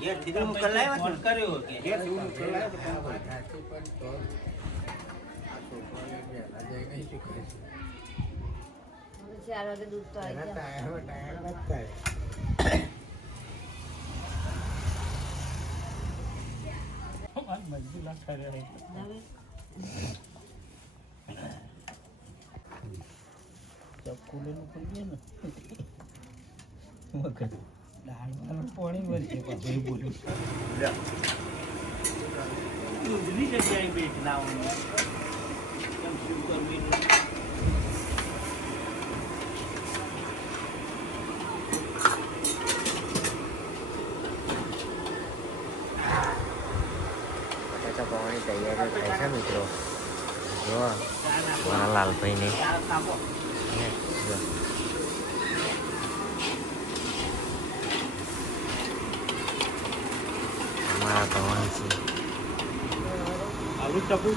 ઘેર થી મોકલાવ્યો ફોન કર્યો કે ઘેર થી મોકલાવ્યો તો કામ કરે. સાચી પણ તો આ છોકરાને વહેલા જઈને શું કરીશું? 4 વાગે દૂધ તો આવી એના જાય. ટાયર વધતા મજબૂર ના કરે ચક્કુલેનું ખોલીએ ને વખત દાળ પાણી વળશે પાછું બોલું દૂધની જગ્યાએ બેઠ લાવવાનું કેમ શું કરવું પાણી તૈયારી થાય છે મિત્રો. જો મારા લાલભાઈની અમારા ભગવાન છે આવું ટપુ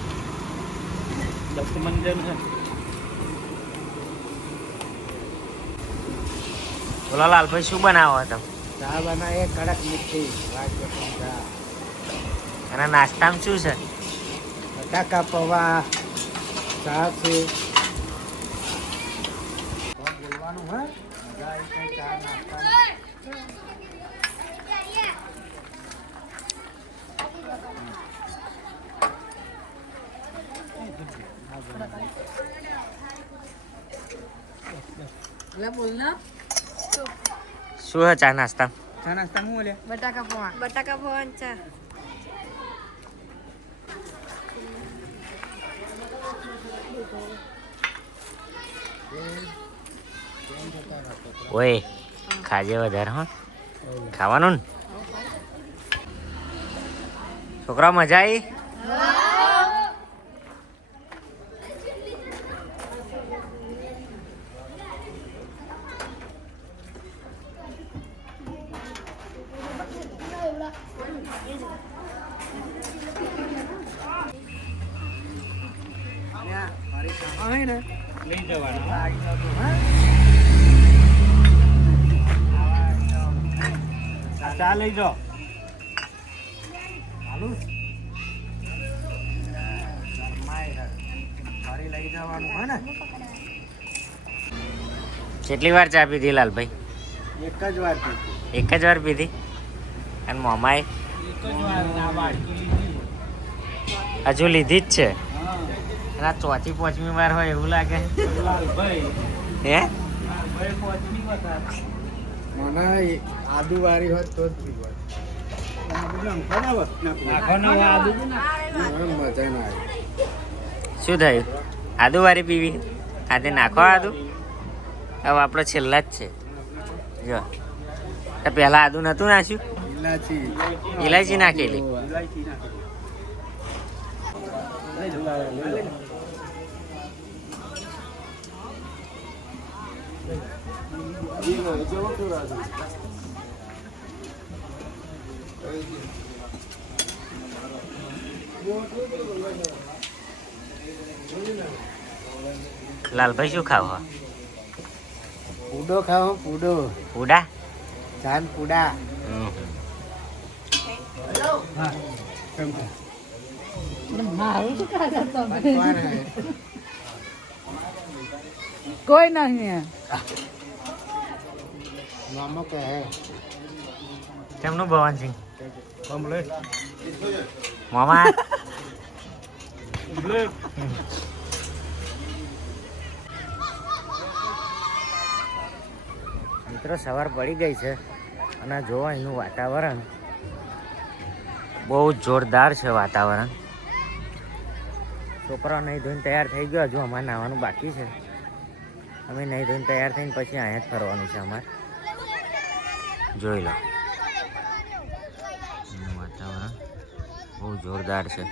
દત્ત મંદિર છે. બોલો લાલભાઈ શું બનાવો તમે? ચા બનાવીએ કડક મીઠી ચા. અને નાસ્તામાં શું છે? બટાકા પૌવા ચા છે. બોલવાનું હે મજા આવી કઈ ચા નાસ્તા. બોલ ના શું છે ચા નાસ્તા? ચા નાસ્તા હું લે બટાકા પૌવા ચા. ઓય ખાજે વધારે હો ખાવાનું ને છોકરા મજા આવી? લઈ જવાના ચા લઈ જાઓ. ફરી લઈ જવાનું હે ને. કેટલી વાર ચા પીધી લાલભાઈ? એક જ વાર પીધું. એક જ વાર પીધી? અને મોમાએ એક જ વાર ના બાળકી લીધી. હજુ લીધી જ છે? હા એના ચોથી પાંચમી વાર હોય એવું લાગે. લાલભાઈ હે લાલભાઈ પહોંચની વખત મને આદુ વાળી હોત તો જ પીવા. આખો નવો આદુ મને મજા ના આવી. શું થયું? આદુ વાળી પીવી? આજે નાખો આદુ. હવે આપણો છેલ્લા જ છે. જો તો પહેલાં આદુ નહોતું નાખ્યું? ઇલાચી ઇલાયચી નાખેલી. લાલભાઈ શું ખાવ? પૂડો ખાઓ પૂડો. પૂડા? ચાંદ પૂડા. મારું શું ખાધા તમે? કોણ હે? કોઈ નહીં. મામો કહે કેમનું ભવનસિંહ? કમલે મામા મિત્રો સવાર પડી ગઈ છે અને જો અહીંનું વાતાવરણ બહુ જોરદાર છે વાતાવરણ. છોકરા નહીં ધોઈને તૈયાર થઈ ગયો, હજુ અમારે નાહવાનું બાકી છે. અમે નહીં ધોઈને તૈયાર થઈને પછી અહીંયા જ ફરવાનું છે અમારે. જોઈ લો એનું વાતાવરણ બહુ જોરદાર છે.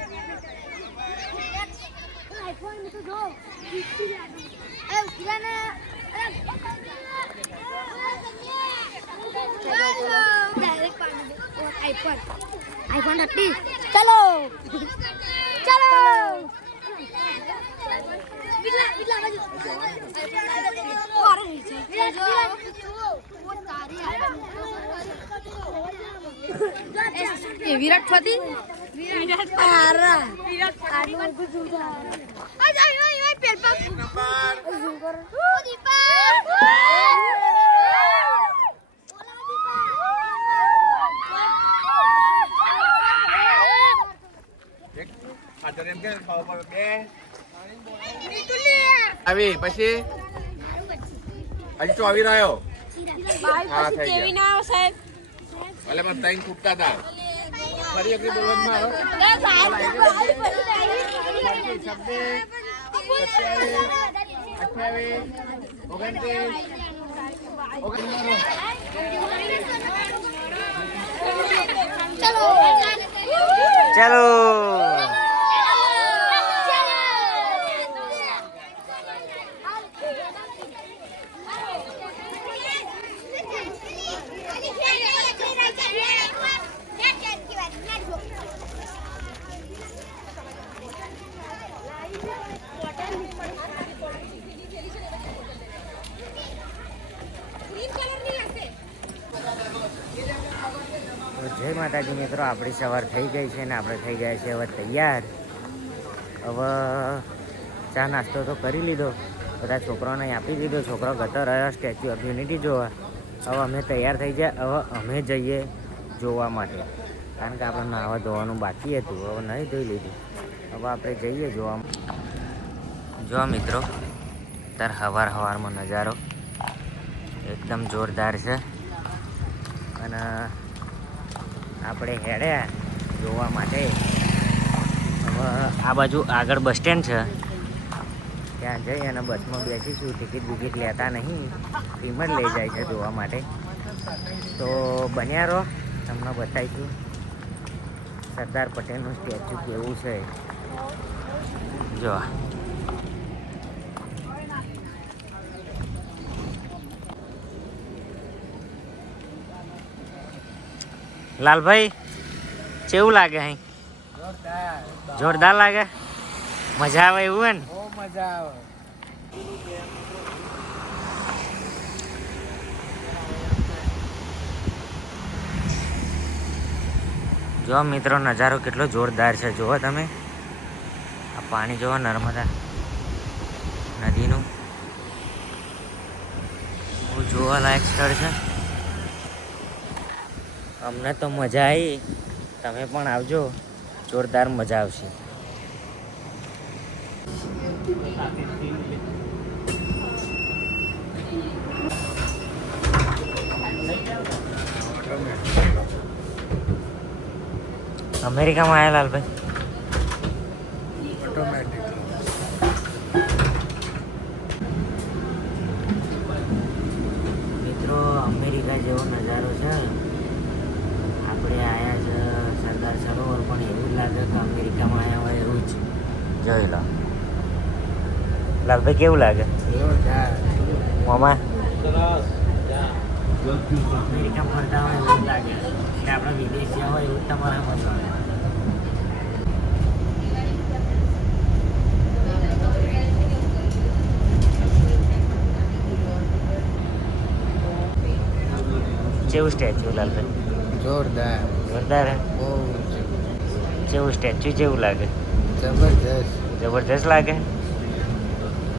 આઈફોન 30 ચલો ચલો બીટલા બાજુ ઓરે નીચે જો ઓ તારી આ કે વિરાટ ફતી વિરાટ આરા વિરાટ આડી આ જાય ઓય પેલ પગ ઝૂમ કરો ઓ દીપા આવી પછી હજી તો આવી રહ્યો હા થઈ કેવી ગયા ના સાહેબ ભલે પણ ત્રણ ખૂટતા હતા ફરી એકલી બોલવામાં આવે ચલો જય માતાજી મિત્રો, આપણી સવાર થઈ ગઈ છે ને આપણે થઈ ગયા છે હવે તૈયાર. હવે ચા નાસ્તો તો કરી લીધો, બધા છોકરાઓને આપી દીધો. છોકરો ગતો રહ્યો સ્ટેચ્યુ ઓફ યુનિટી જોવા. હવે અમે તૈયાર થઈ ગયા, હવે અમે જઈએ જોવા માટે, કારણ કે આપણે નાહવા ધોવાનું બાકી હતું. હવે નહીં ધોઈ લીધું, હવે આપણે જઈએ જોવા. જો મિત્રો, તાર સવારમાં નજારો એકદમ જોરદાર છે. અને આપણે હેડ્યા જોવા માટે. હવે આ બાજુ આગળ બસ સ્ટેન્ડ છે, ત્યાં જઈ અને બસમાં બેસીશું. ટિકિટ બિકિટ લેતા નહીં, ફ્રીમ જ લઈ જાય છે જોવા માટે. તો બન્યા રહો, તમને બતાવીશું સરદાર પટેલનું સ્ટેચ્યુ કેવું છે. જો લાલભાઈ કેવું લાગે અહીં? જોરદાર લાગે, મજા આવે એવું હે ને? બહુ મજા આવે. જો મિત્રો, નજારો કેટલો જોરદાર છે. જુઓ તમે, આ પાણી જુઓ, નર્મદા નદીનું. બહુ જોવાલાયક સ્થળ છે. અમને તો મજા આવી, તમે પણ આવજો, જોરદાર મજા આવશે. અમેરિકામાં આવ્યા લાલભાઈ? ઓટોમેટિક. મિત્રો, અમેરિકા જેવો નજારો છે. આપણે આવ્યા છે સરદાર સરોવર, પણ એવું જ લાગે કે અમેરિકામાં આવ્યા હોય એવું જ. જોઈ લો લાલભાઈ, કેવું લાગે મામા? અમેરિકા ફરતા હોય એવું જ લાગે કે આપણે વિદેશ જ્યાં હોય એવું જ તમારા મજા આવે. કેવું સ્ટેચ્યુ લાલભાઈ? જોરદાર. જોરદાર હે? બહુ કેવું સ્ટેચ્યુ કેવું લાગે? જબરજસ્ત. જબરજસ્ત લાગે.